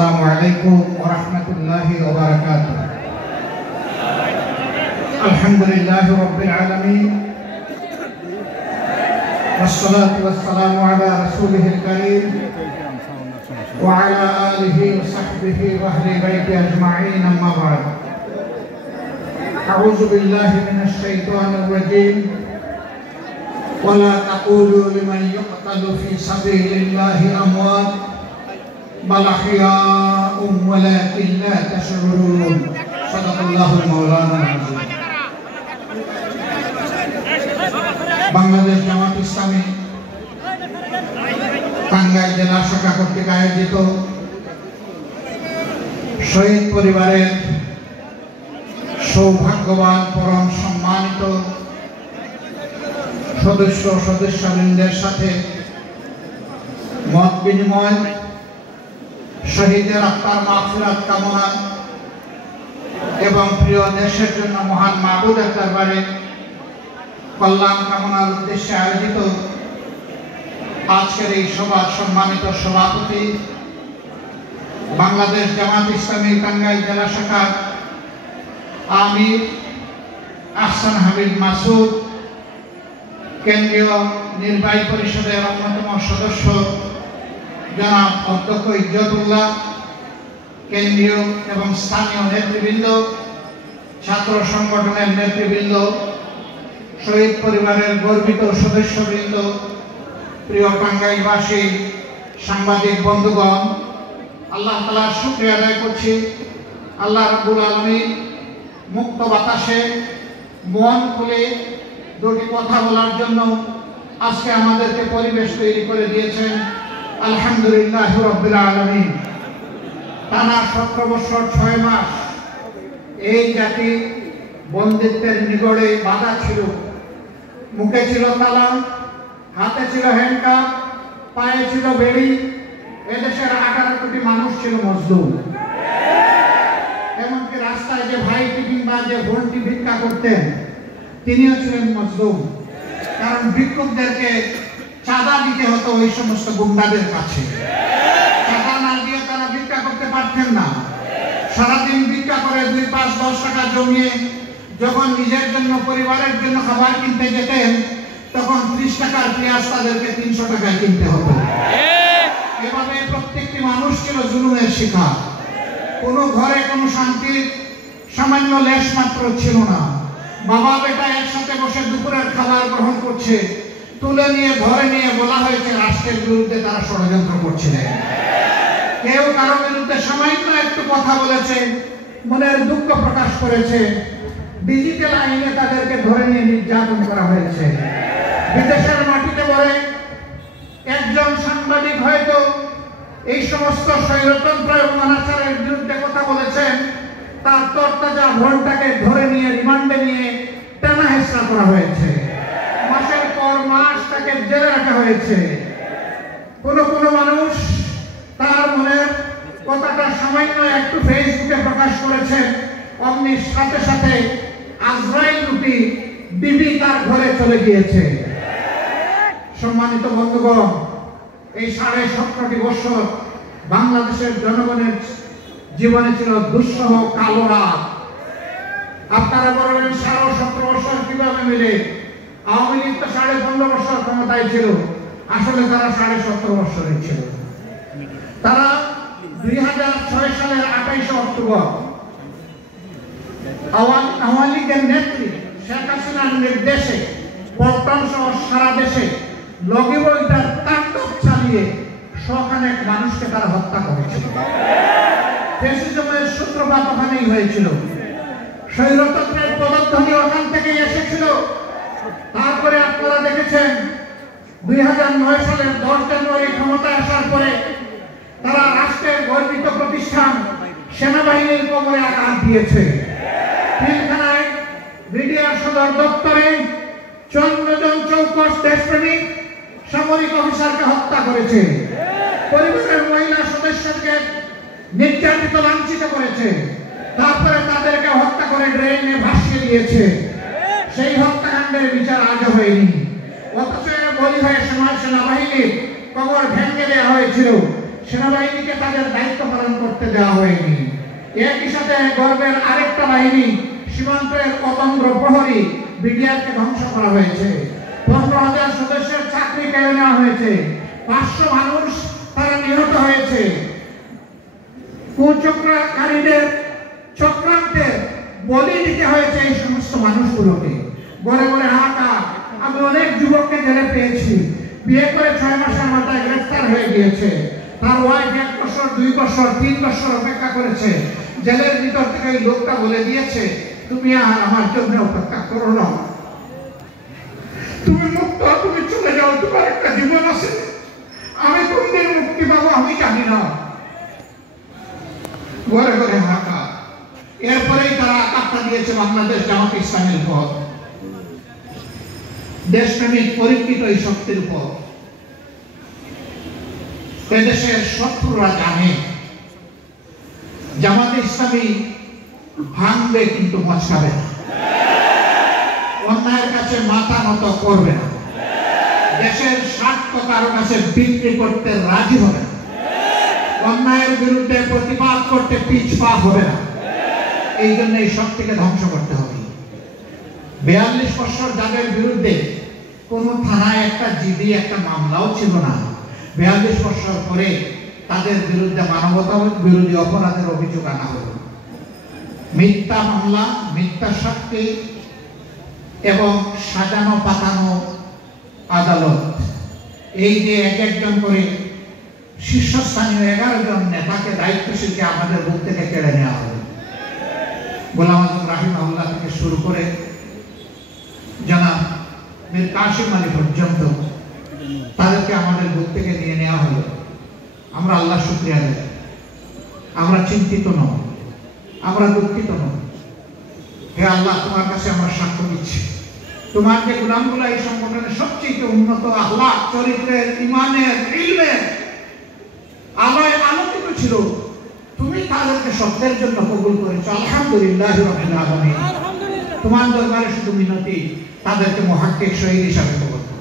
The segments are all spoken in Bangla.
আসসালামু আলাইকুম ওয়া রাহমাতুল্লাহি ওয়া বারাকাতুহু। আলহামদুলিল্লাহি রাব্বিল আলামিন والصلاة والسلام على رسوله الكريم وعلى آله وصحبه وأهل بيته أجمعين أما بعد أعوذ بالله من الشيطان الرجيم ولا تقولوا لمن يقتل في سبيل الله أموات بل أحياء ولكن لا تشعرون صدق الله المولانا العظيم। বাংলাদেশ জামাত ইসলামী টাঙ্গাইল জেলা শাখা কর্তৃক আয়োজিত শহীদ পরিবারের সৌভাগ্যবান পরম সম্মানিত সদস্যবৃন্দের সাথে মত বিনিময়, শহীদের আত্মার মাগফিরাত কামনা এবং প্রিয় দেশের জন্য মহান মাবুদের দরবারে কল্যাণ কামনার উদ্দেশ্যে আয়োজিত আজকের এই সভার সম্মানিত সভাপতি, বাংলাদেশ জামাত ইসলামী টাঙ্গাইল জেলা শাখার আমির আহসান হাবিব মাসুদ, কেন্দ্রীয় নির্বাহী পরিষদের অন্যতম সদস্য জনাব অধ্যক্ষ ইজ্জতুল্লাহ, কেন্দ্রীয় এবং স্থানীয় নেতৃবৃন্দ, ছাত্র সংগঠনের নেতৃবৃন্দ, শহীদ পরিবারের গর্বিত সদস্যবৃন্দ, প্রিয় টাঙ্গাইলবাসী, সাংবাদিক বন্ধুগণ, আল্লাহ তাআলার শুকরিয়া আদায় করছি। আল্লাহ রাব্বুল আলামিন মুক্ত বাতাসে মন খুলে দুটি কথা বলার জন্য আজকে আমাদেরকে পরিবেশ তৈরি করে দিয়েছেন। আলহামদুলিল্লাহ রাব্বিল আলামিন। টানা 17 বছর 6 মাস এই জাতি বন্দিত্বের নিগড়ে বাধা ছিল। মুখে ছিল তালা, হাতে ছিল হ্যান্ডকাপ, পায়ে ছিল বেড়ি। এদেশের 18 কোটি মানুষ ছিল মজলুম। এমনকি রাস্তায় যে ভাই টিফিন বা যে ভন্টি ভিক্ষা করতেন তিনিও ছিলেন মজলুম। কারণ ভিক্ষুকদেরকে চাঁদা দিতে হতো ওই সমস্ত গুন্ডাদের কাছে। চাঁদা না দিয়ে তারা ভিক্ষা করতে পারতেন না। সারাদিন ভিক্ষা করে 2, 5, 10 টাকা জমিয়ে যখন নিজের জন্য পরিবারের জন্য খাবার কিনতে যেতেন তখন 30 টাকার পেঁয়াজ তাদেরকে 300 টাকায় কিনতে হতো। এভাবে প্রত্যেকটি মানুষ ছিল জুলুমের শিকার। কোনো ঘরে কোনো শান্তির সামান্য লেশ মাত্র ছিল না। বাবা বেটা একসাথে বসে দুপুরের খাবার গ্রহণ করছে, তুলে নিয়ে ঘরে নিয়ে বলা হয়েছে রাষ্ট্রের বিরুদ্ধে তারা ষড়যন্ত্র করছিলেন। কেউ কারো বিরুদ্ধে সামান্য একটু কথা বলেছে, মনের দুঃখ প্রকাশ করেছে, ডিজিটাল আইনে তাদেরকে ধরে নিয়ে নির্যাতন করা হয়েছে। বিদেশের মাটিতে বলে একজন সাংবাদিক হয়তো এই সমস্ত স্বৈরতন্ত্র এবং অনাচারের বিরুদ্ধে কথা বলেছেন, তার তরতাজা ভোনটাকে ধরে নিয়ে রিমান্ডে নিয়ে টানা হেঁচড়া করা হয়েছে। মাসের পর মাস তাকে জেলে রাখা হয়েছে। কোনো মানুষ তার মনের কথাটা সামান্য একটু ফেসবুকে প্রকাশ করেছে, অমনি সাথে সাথে আজরাইল রূপী বিবি তার ঘরে চলে গিয়েছে। সম্মানিত বন্ধুগণ, এই 17.5 বছর বাংলাদেশের জনগণের জীবনে ছিল দুঃসহ কালো রাত। আপনারা বলবেন 17.5 বছর কিভাবে মিলে? আওয়ামী লীগ তো 15.5 বছর ক্ষমতায় ছিল। আসলে তারা 17.5 বছরের ছিল। তারা 2006 সালের 28 অক্টোবর আওয়ামী লীগের নেত্রী শেখ হাসিনার নির্দেশে পল্টন সহ সারা দেশে লগিবইটার তাণ্ডব চালিয়ে শখানেক মানুষকে তারা হত্যা করেছিল। ফ্যাসিজমের সূত্রপাত ওখানেই হয়েছিল। স্বৈরতন্ত্রের পদধ্বনি ওখান থেকেই এসেছিল। তারপরে আপনারা দেখেছেন 2009 সালের 10 জানুয়ারি ক্ষমতায় আসার পরে তারা রাষ্ট্রের গর্বিত প্রতিষ্ঠান সেনাবাহিনীর কোমরে আঘাত দিয়েছে। পিলখানায় বিডিআর সদর দপ্তরে 14 জন চৌকস দেশপ্রেমিক সামরিক অফিসারকে হত্যা করেছে। পরিবারের মহিলা সদস্যকে নির্যাতিত লাঞ্ছিত করেছে। তারপরে তাদেরকে হত্যা করে ড্রেনে ভাসিয়ে দিয়েছে। সেই হত্যাকাণ্ডের বিচার আজও হয়নি। অথচ বলি হয়ে সেনাবাহিনীর কবর ভেঙে দেওয়া হয়েছিল। সেনাবাহিনীকে তাদের দায়িত্ব পালন করতে দেওয়া হয়নি। একই সাথে গর্বের আরেকটা বাহিনী সীমান্তের অতন্ত্র প্রহরী বিডিআরকে ধ্বংস করা হয়েছে। 15,000 সদস্যের চাকরি কেড়ে নেওয়া হয়েছে। 500 মানুষ তারা নিহত হয়েছে। কুচক্রকারীদের চক্রান্তে বলি দিতে হয়েছে এই সমস্ত মানুষগুলোকে। ঘরে ঘরে হাহাকার। আমি অনেক যুবককে জেলে পেয়েছি, বিয়ে করে 6 মাসের মাথায় গ্রেফতার হয়ে গিয়েছে। তার ওয়াইফ 1 বছর, 2 বছর, 3 বছর অপেক্ষা করেছে। জেলের ভিতর থেকে এই লোকটা বলে দিয়েছে, তুমি আর আমার জন্য অপেক্ষা করো না, তুমি মুক্ত, তুমি চলে যাও, তোমার একটা জীবন আছে। আমি কোনদিন মুক্তি পাবো আমি জানি না। ঘরে ঘরে হাহাকার। এরপরেই তারা আকাঙ্ক্ষা দিয়েছে বাংলাদেশ জামাত ইসলামের উপর, দেশপ্রেমিক পরীক্ষিত এই শক্তির উপর। এদেশের শত্রুরা জানে জামাত ইসলামী ভাঙবে কিন্তু মচকাবে না, অন্যায়ের কাছে মাথা নত করবে না, দেশের স্বার্থ কারো কাছে বিক্রি করতে রাজি হবে না, অন্যায়ের বিরুদ্ধে প্রতিবাদ করতে পিছপা হবে না। এই জন্য এই শক্তিকে ধ্বংস করতে হবে। 42 বছর যাদের বিরুদ্ধে কোন থানায় একটা জিডি একটা মামলাও ছিল না, 42 বছর পরে তাদের বিরুদ্ধে মানবতা বিরোধী অপরাধের অভিযোগ আনা হলো। মিথ্যা মামলা, মিথ্যা সাক্ষী এবং সাজানো পাতানো আদালত, এই যে একজন করে শীর্ষস্থানীয় 11 জন নেতাকে দায়িত্বশীলকে আমাদের বুক থেকে কেড়ে নেওয়া হলো। গোলাম আজম রাহিমাহুল্লাহ থেকে শুরু করে জনাব মীর কাসিম আলী পর্যন্ত তাদেরকে আমাদের বুক থেকে নিয়ে নেওয়া হলো। আমরা আল্লাহ শুকরিয়া দেই। আমরা চিন্তিত নই, আমরা দুঃখিত নই। হে আল্লাহ, তোমার কাছে আমরা সাক্ষ্য দিচ্ছি, তোমার যে গোলামগুলো এই সংগঠনের সবচেয়ে উন্নত আখলাক, চরিত্রের, ইমানের, ইলমের আলোয় আলোকিত ছিল, তুমি তাদেরকে সত্যের জন্য কবুল করেছো। আলহামদুলিল্লাহ রাব্বিল আলামিন। তোমার দরবারে শুধু মিনতি, তাদেরকে মুহাক্কিক শহীদ হিসাবে কবুল করো।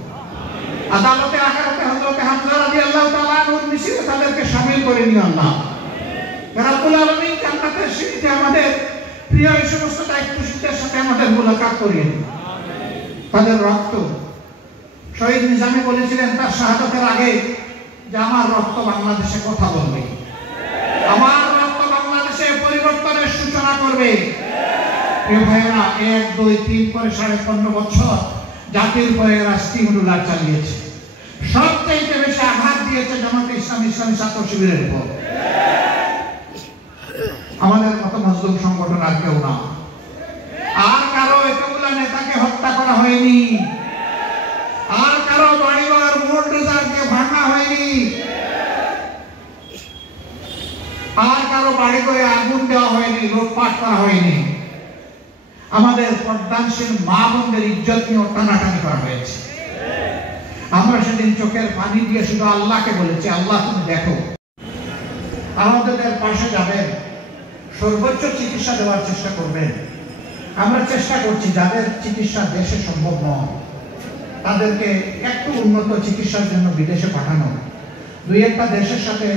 আদালতে আখিরাতে হযরত হামজা রাদিয়াল্লাহু তাআলা আনহুর মিছিলে তাদেরকে শামিল করে নিও আল্লাহ। রাব্বুল আলামিন জান্নাতের সিঁড়িতে আমাদের প্রিয় এই সমস্ত দায়িত্বশীলদের সাথে আমাদের মুলাকাত করিয়ে দিন। তাদের রক্ত, শহীদ নিজামী বলেছিলেন তার শাহাদাতের আগে যে আমার রক্ত বাংলাদেশে কথা বলবে, আমার রক্ত বাংলাদেশে পরিবর্তনের সূচনা করবে। প্রিয় ভাইয়েরা, 1, 2, 3 করে 15.5 বছর জাতির উপরে রাষ্ট্রীয় রুলার চালিয়েছে। সবচেয়ে বেশি আঘাত দিয়েছে জামাতে ইসলামী, ইসলামী ছাত্র শিবিরের উপর। আমাদের মতো মজলুম সংগঠন আর কেউ না। আর কারো এতগুলা নেতাকে হত্যা করা হয়নি, আর কারো বাড়িঘর মোটরসাইকেলকে ভাঙা হয়নি, আর কারো বাড়ি করে আগুন দেওয়া হয়নি, লুটপাট করা হয়নি। আমাদের পর্দানশীল মা বোনদের ইজ্জত নিয়ে টানাটানি করা হয়েছে। আমরা সেদিন চোখের পানি দিয়ে শুধু আল্লাহকে বলেছি, আল্লাহ তুমি দেখো, আমাদের পাশে যাবেন, সর্বোচ্চ চিকিৎসা দেওয়ার চেষ্টা করবেন। আমরা চেষ্টা করছি যাদের চিকিৎসা দেশে সম্ভব নয় তাদেরকে একটু উন্নত চিকিৎসার জন্য বিদেশে পাঠানো। 2-1টা দেশের সাথে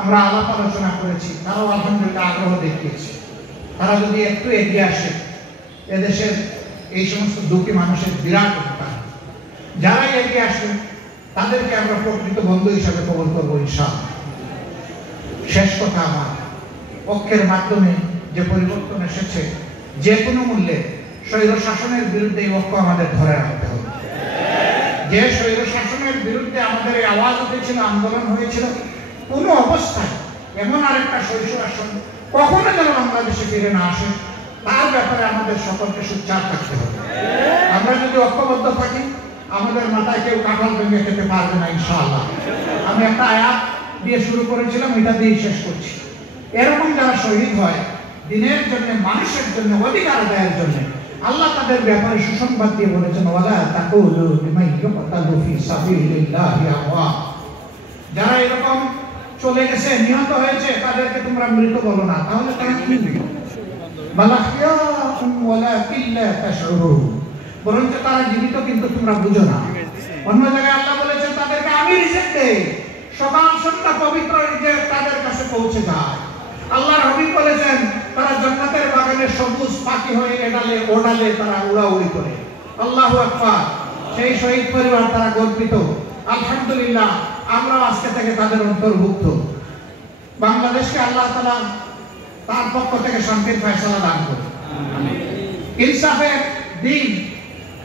আমরা আলাপ আলোচনা করেছি, তারাও আলহামদুলিল্লাহ আগ্রহ দেখিয়েছে। তারা যদি একটু এগিয়ে আসে, এদেশের এই সমস্ত দুঃখী মানুষের বিরাট উপকার। যারাই এগিয়ে আসবে তাদেরকে আমরা প্রকৃত বন্ধু হিসাবে কবুল করবো ইনশাআল্লাহ। শেষ কথা, আমার ঐক্যের মাধ্যমে যে পরিবর্তন এসেছে, যে কোনো মূল্যে স্বৈর শাসনের বিরুদ্ধে এই ঐক্য আমাদের ধরে রাখতে হবে। যে স্বৈর শাসনের বিরুদ্ধে আমাদের এই আওয়াজ উঠেছিল, আন্দোলন হয়েছিল, কোনো অবস্থায় এমন আরেকটা স্বৈর শাসন কখনো যেন বাংলাদেশে ফিরে না আসে, তার ব্যাপারে আমাদের সকলকে সোচ্চার থাকতে হবে। আমরা যদি ঐক্যবদ্ধ থাকি, আমাদের মাথায় কেউ কাঁঠাল ভেঙে খেতে পারবে না ইনশাআল্লাহ। আমি একটা আয়াত দিয়ে শুরু করেছিলাম, এটা দিয়ে শেষ করছি। এরকম যারা শহীদ হয় দিনের জন্য, মানুষের জন্য, অধিকার আদায়ের জন্য, আল্লাহ তাদের ব্যাপারে সুসংবাদ দিয়ে বলেছেন, ওয়ালা তাকুলু লিমান ইউকতালু ফি সাবিলিল্লাহি আমওয়াত। যারা এরকম চলে গেছে, নিহত হয়েছে, তাদেরকে তোমরা মৃত বলো না, তাহলে তারা কি বালাহিয়াতুন ওয়ালাকিন লা তাশউরুন, বরং তারা জীবিত কিন্তু তোমরা বুঝো না। অন্য জায়গায় আল্লাহ বলেছেন তাদেরকে আমি রিজিক দেই, সকাল দর্শনটা পবিত্র যে তাদের কাছে পৌঁছে যায়। আল্লাহর হাবিব বলেছেন তারা জান্নাতের বাগানে সবুজ পাখি হয়ে এডালে ওডালে তারা উড়াউড়ি করে। আল্লাহু আকবার। সেই শহীদ পরিবার তারা গর্বিত। আলহামদুলিল্লাহ আমরা আজকে থেকে তাদের অন্তর্ভুক্ত। বাংলাদেশকে আল্লাহ তাআলা তার পক্ষ থেকে শান্তির ফয়সালা দান করুন। ইনসাফের দিন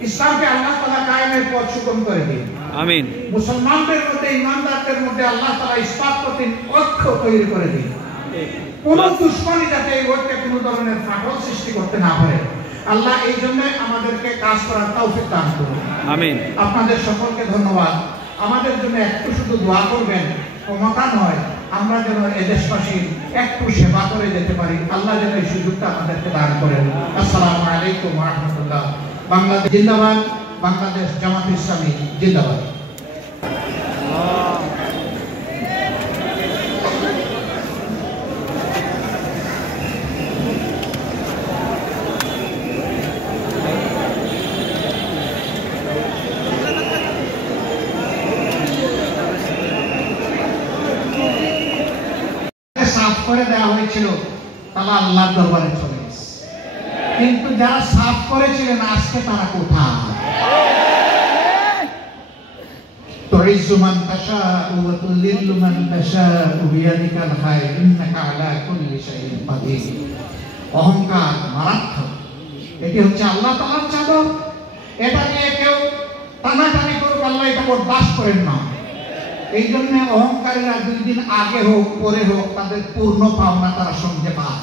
ইসলামকে আল্লাহ তাআলা কায়েমের পথ সুগম করে দিন। আমিন। মুসলমানদের মধ্যে ইমানদারদের মধ্যে আল্লাহ তাআলা ইসলাম প্রতি ঐক্য তৈরি করে দিন। কোন দুশমনী যাতে এই ঐক্যে কোন ধরনের ফাটল সৃষ্টি করতে না পারে। আল্লাহ এই জন্য আমাদেরকে কাজ করার তৌফিক দান করুন। আমিন। আপনাদের সকলকে ধন্যবাদ। আমাদের জন্য একটু শুধু দোয়া করবেন, ক্ষমতা নয়, আমরা যেন এদেশবাসীর একটু সেবা করে যেতে পারি। আল্লাহ যেন এই সুযোগটা আমাদেরকে দান করেন। আসসালামু আলাইকুম ওয়া রাহমাতুল্লাহ। বাংলাদেশ জিন্দাবাদ। বাংলাদেশ জামাত ইসলামী জিন্দাবাদ। সাফ করে দেওয়া হয়েছিল তারা আল্লাহর দরবারে চলে গেছে, কিন্তু যারা সাফ করেছিলেন আজকে তারা কোথায়? তুইজ্জু মান তাশাউ ওয়া তুযিল্লু মান তাশাউ বিয়াদিকাল খায়র ইন্নাকা আলা কুল্লি শাইইন কাদির। অহংকার মারাত্মক। এটি হচ্ছে আল্লাহ তাআলার চাদর। এটা নিয়ে কেউ টানাটানি করুক, আল্লাহ এটা বরদাস্ত করেন না। এই জন্য অহংকারীরা 2 দিন আগে হোক পরে হোক তাদের পূর্ণ পাওনা তারা সঙ্গে পায়।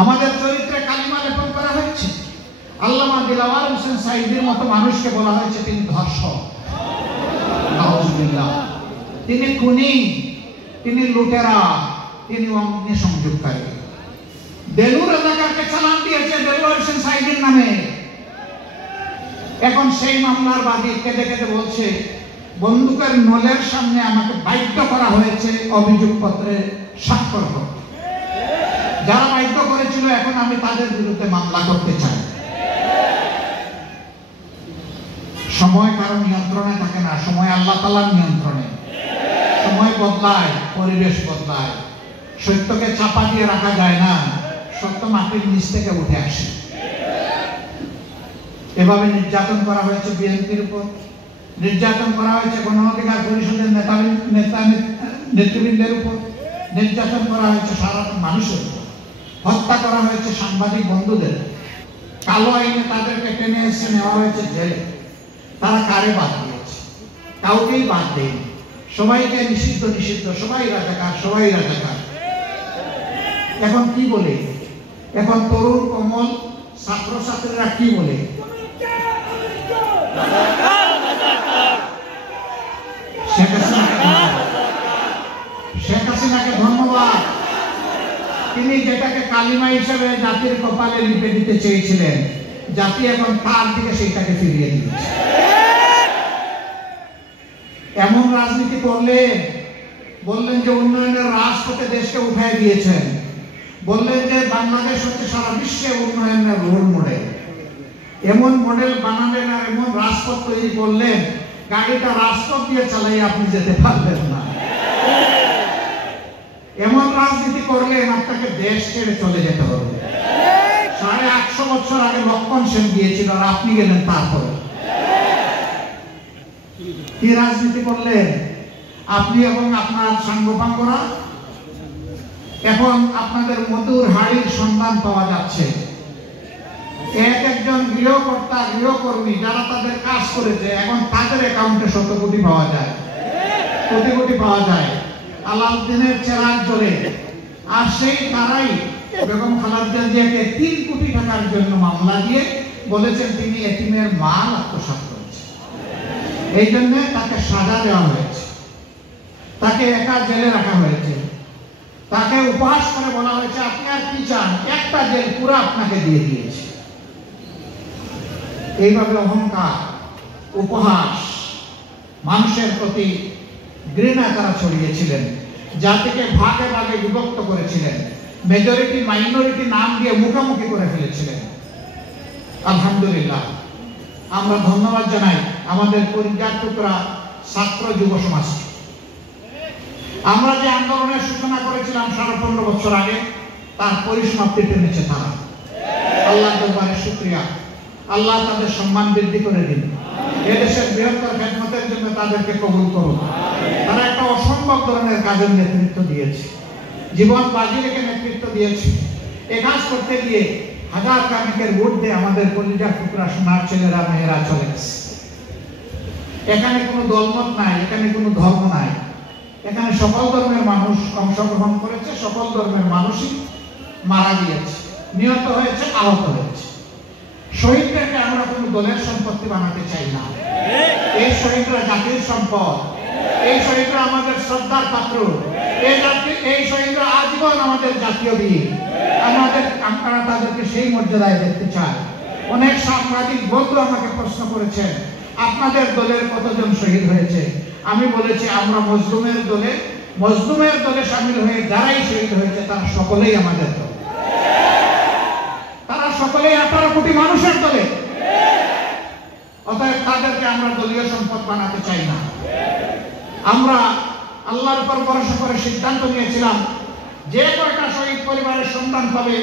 আমাদের চরিত্রে কালিমা লেপন করা হয়েছে। আল্লামা দিলওয়ার হোসেন সাইদির মতো মানুষকে বলা হয়েছে তিনি ধর্ষক, নাউজুবিল্লাহ, তিনি খুনি, তিনি লুটেরা, তিনি অগ্নিসংযোগকারী। দেলুর রাজাকারকে চালান দিয়েছে দেলওয়ার হোসেন সাইদির নামে। এখন সেই মামলার বাদী কেঁদে কেঁদে বলছে বন্দুকের নলের সামনে আমাকে বাধ্য করা হয়েছে অভিযোগপত্রে স্বাক্ষর করতে। যারা বাধ্য করেছিল এখন আমি তাদের বিরুদ্ধে মামলা করতে চাই। সময় কারো নিয়ন্ত্রণে থাকে না, সময় আল্লাহ তাআলার নিয়ন্ত্রণে। সময় বদলায়, পরিবেশ বদলায়। সত্যকে চাপা দিয়ে রাখা যায় না, সত্য মাটির নিচ থেকে উঠে আসে। এভাবে নির্যাতন করা হয়েছে বিএনপির উপর, নির্যাতন করা হয়েছে গণ অধিকার পরিষদের নেতৃবৃন্দের উপর, নির্যাতন করা হয়েছে সাধারণ মানুষের উপর, হত্যা করা হয়েছে সাংবাদিক বন্ধুদের। কালো আইনে তাদেরকে টেনে এসে নেওয়া হয়েছে জেলে। তারা কারে বাদ দিয়েছে? কাউকেই বাদ দেয়নি। সবাইকে নিষিদ্ধ নিষিদ্ধ, সবাই রাজাকার, সবাই রাজাকার। এখন কি বলে? এখন তরুণ কমল ছাত্রছাত্রীরা কি বলে? শেখ হাসিনাকে ধন্যবাদ। তিনি যেটাকে কালিমা হিসেবে জাতির কপালে লিপে দিতে চেয়েছিলেন, জাতি এখন তার দিকে সেটাকে ফিরিয়ে দিয়েছে। এমন রাজনীতি করলেন, বললেন যে উন্নয়নের রাজপথে দেশকে উঠায় দিয়েছেন, বললেন যে বাংলাদেশ হচ্ছে সারা বিশ্বে উন্নয়নের রোল মডেল। এমন মডেল বানালেন আর এমন রাজপথ তৈরি করলেন, গাড়িটা রাজপথ দিয়ে চালাই আপনি যেতে পারবেন না। এমন রাজনীতি করলেন আপনাকে দেশ ছেড়ে চলে যেতে হবে। 850 বছর আগে লক্ষণ সেন গিয়েছিল আর আপনি গেলেন তারপরে। কি রাজনীতি করলেন আপনি এবং আপনার সাঙ্গপাঙ্গরা? এখন আপনাদের মধুর হাড়ির সন্ধান পাওয়া যাচ্ছে। একজন গৃহকর্তা গৃহকর্মী যারা তাদের কাজ করেছে এখন তাদের অ্যাকাউন্টে 100 কোটি পাওয়া যায়, কোটি কোটি পাওয়া যায়। আলাউদ্দিনের চেরাগ জ্বলে। আর সেই তারাই বেগম খালেদা জিয়াকে 3 কোটি টাকার জন্য মামলা দিয়ে বলেছেন তিনি এতিমের মাল আত্মসাৎ করেছেন। এই জন্য তাকে সাজা দেওয়া হয়েছে, তাকে একা জেলে রাখা হয়েছে, তাকে উপহাস করে বলা হয়েছে আপনি আর কি চান, একটা জেল পুরো আপনাকে দিয়ে দিয়েছে। এইভাবে অহংকার, উপহাস, মানুষের প্রতি ঘৃণা তারা ছড়িয়েছিলেন, জাতিকে ভাগে ভাগে বিভক্ত করেছিলেন, মেজরিটি মাইনরিটি নাম দিয়ে মুখোমুখি করে ফেলেছিলেন। আলহামদুলিল্লাহ আমরা ধন্যবাদ জানাই আমাদের পরিজাত টুকরা ছাত্র যুব সমাজ। আমরা যে আন্দোলনের সূচনা করেছিলাম 15.5 বছর আগে, তার পরিসমাপ্তি টেনেছে তারা। আল্লাহর দরবারে শুকরিয়া, আল্লাহ তাদের সম্মান বৃদ্ধি করে দিন। এদেশের বৃহত্তর খেদমতের জন্য তাদেরকে কবুল করুন। তারা একটা অসম্ভব ধরনের কাজের নেতৃত্ব দিয়েছে, জীবন বাজি রেখে নেতৃত্ব দিয়েছে। এ কাজ করতে গিয়ে হাজার কামিকের ঊর্ধ্বে আমাদের কলিজার টুকরা সোনার ছেলেরা মেয়েরা চলে গেছে। এখানে কোনো দলমত নাই, এখানে কোনো ধর্ম নাই, এখানে সকল ধর্মের মানুষ অংশগ্রহণ করেছে, সকল ধর্মের মানুষই মারা গিয়েছে, নিহত হয়েছে, আহত হয়েছে। শহীদদেরকে আমরা কোনো দলের সম্পত্তি বানাতে চাই না। এই শহীদরা জাতির সম্পদ, এই শহীদরা আমাদের শ্রদ্ধার পাত্র, এই শহীদরা আজীবন আমাদের জাতীয় বীর। আমরা তাদেরকে সেই মর্যাদায় দেখতে চাই। অনেক সাংবাদিক বন্ধু আমাকে প্রশ্ন করেছেন, আপনাদের দলের কতজন শহীদ হয়েছে? আমি বলেছি, আমরা মজলুমের দলে শামিল হয়ে যারাই শহীদ হয়েছে তারা সকলেই আমাদের দল, তারা সকলেই 18 কোটি মানুষের দলে। অতএব তাদেরকে আমরা দলীয় সম্পদ বানাতে চাই না। আমরা আল্লাহর উপর ভরসা করে সিদ্ধান্ত নিয়েছিলাম, যে কয়টা শহীদ পরিবারের সন্তান পাবে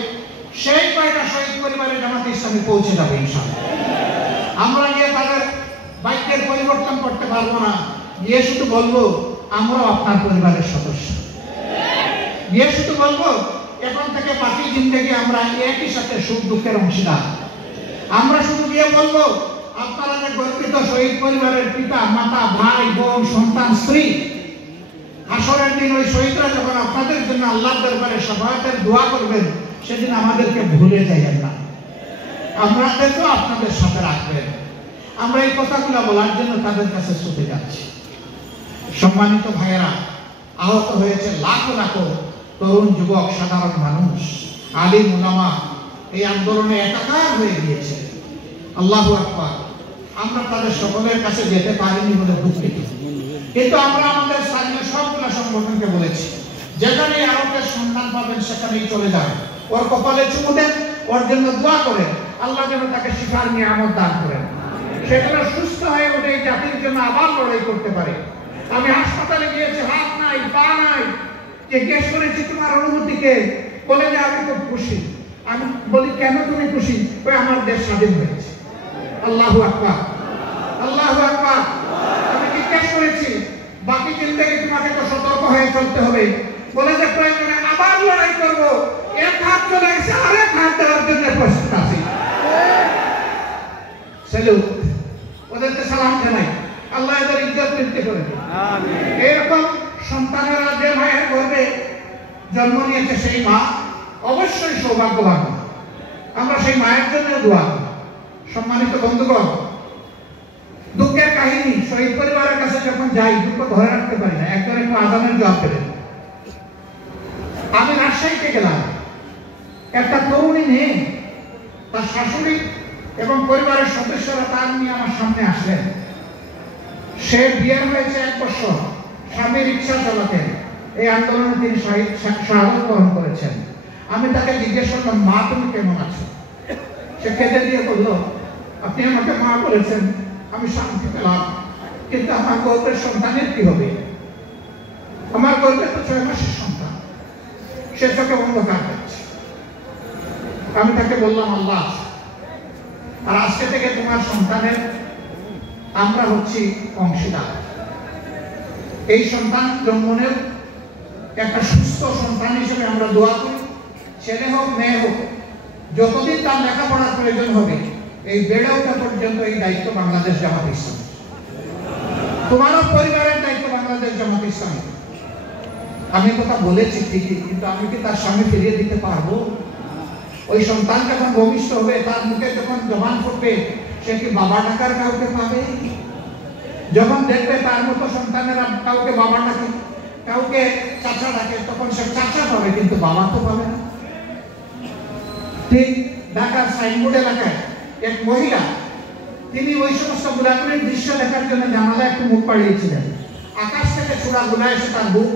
সেই কয়টা শহীদ পরিবারে জামাতে ইসলামী পৌঁছে যাবে ইনশাআল্লাহ। আমরা গিয়ে তাদের বাক্যের পরিবর্তন করতে পারবো না। গিয়ে শুধু বলবো, আমরাও আপনার পরিবারের সদস্য। গিয়ে শুধু বলবো, এখন থেকে বাকি জিন্দেগি আমরা একই সাথে সুখ দুঃখের অংশীদার। আমরা শুধু গিয়ে বলবো, আপনারা যে গর্বিত শহীদ পরিবারের পিতা মাতা ভাই বোন সন্তান স্ত্রী, হাসরের দিন ওই শহীদরা যখন আপনাদের জন্য আল্লাহর দরবারে শাফাআতের দোয়া করবেন, সেদিন আমাদেরকে ভুলে যাইয়েন না, আমাদেরকেও আপনাদের সাথে রাখবেন। আমরা এই কথাগুলো বলার জন্য তাদের কাছে ছুটে যাচ্ছি। সম্মানিত ভাইয়েরা, আহত হয়েছে লাখো লাখো তরুণ যুবক, সাধারণ মানুষ, আলিম উলামা এই আন্দোলনে একাকার হয়ে গিয়েছে। আল্লাহু আকবার। আমরা তাদের সকলের কাছে যেতে পারিনি বলে দুঃখিত, কিন্তু আমরা আমাদের স্থানীয় সবগুলো সংগঠনকে বলেছি, যেখানে আরবের সন্ধান পাবেন সেখানেই চলে যান, ওর কপালে চুমু দেন, ওর জন্য দোয়া করেন, আল্লাহ যেন তাকে শিফার নিয়ামত দান করেন, সেগুলো সুস্থ হয়ে ওঠে, এই জাতির জন্য আবার লড়াই করতে পারে। আমি হাসপাতালে গিয়েছি, হাত নাই পা নাই, জিজ্ঞেস করেছি তোমার অনুভূতিকে, বলে যে আমি খুব খুশি। আমি বলি, কেন তুমি খুশি? ওই আমার দেশ স্বাধীন হয়েছে। আল্লাহু আকবার, আল্লাহু আকবার। আমি জিজ্ঞেস করেছি, বাকি জিন্দেগি তোমাকে তো সতর্ক হয়ে চলতে হবে। বলে যে প্রয়োজনে আবার লড়াই করবো, এক হাত চলে গেছে, আরেক হাত দেওয়ার জন্য প্রস্তুত আছি। স্যালুট, ওদেরকে সালাম জানাই, আল্লাহ এদের ইজ্জত বৃদ্ধি করে দিন। এরকম সন্তানেরা যে মায়ের গর্ভে জন্ম নিয়েছে, সেই মা অবশ্যই সৌভাগ্যবান। আমরা সেই মায়ের জন্য দোয়া করি। সম্মানিত বন্ধুগণ, দুঃখের কাহিনী, শহীদ পরিবারের কাছে যখন যাই দুঃখ ধরে রাখতে পারি না। একজন একটু আজানের জবাব পেলেন। আমি রাজশাহীতে গেলাম, একটা তরুণী মেয়ে, তার শাশুড়ি এবং পরিবারের সদস্যরা তার নিয়ে আমার সামনে আসলেন। সে বিয়ে হয়েছে 1 বছর, স্বামী রিক্সা চালাতেন, এই আন্দোলনে তিনি শাহাদাত বরণ করেছেন। আমি তাকে জিজ্ঞেস করলাম, মা তুমি কেমন আছো? সে কেঁদে দিয়ে বলল, আপনি আমাকে মা বলেছেন, আমি শান্তি পেলাম, কিন্তু আমার গর্ভের সন্তানের কি হবে? আমার গর্ভে তো 6 মাসের সন্তান। সে চোখে অন্ধকার হচ্ছে। আমি তাকে বললাম, আল্লাহ, আর আজকে থেকে তোমার সন্তানের আমরা হচ্ছি অংশীদার। এই সন্তান জন্মনের একটা সুস্থ সন্তান হিসেবে আমরা দোয়া করি। ছেলে হোক মেয়ে হোক, যতদিন তার লেখাপড়ার প্রয়োজন হবে, এই বেড়ে ওঠা পর্যন্ত এই দায়িত্ব বাংলাদেশ জামাত ইসলামী। তোমারও পরিবারের দায়িত্ব বাংলাদেশ জামাত ইসলামী। আমি কথা বলেছি ঠিকই, কিন্তু আমি কি তার স্বামী ফিরিয়ে দিতে পারবো? ওই সন্তান যখন ভূমিষ্ঠ হবে, তার মুখে যখন জবান ফুটবে, সে কি বাবা ডাকার কাউকে পাবে? যখন দেখবে তার মতো সন্তানেরা কাউকে বাবা ডাকে, কাউকে চাচা ডাকে, তখন সে চাচা পাবে, কিন্তু বাবা তো পাবে না। ঠিক ঢাকার সাইনবোর্ড এলাকায় এক মহিলা, তিনি ওই সমস্ত গোলাগুলির দৃশ্য দেখার জন্য জানালা একটু মুখ পাড়িয়েছিলেন। আকাশ থেকে ছোড়া গোলা এসে তার বুক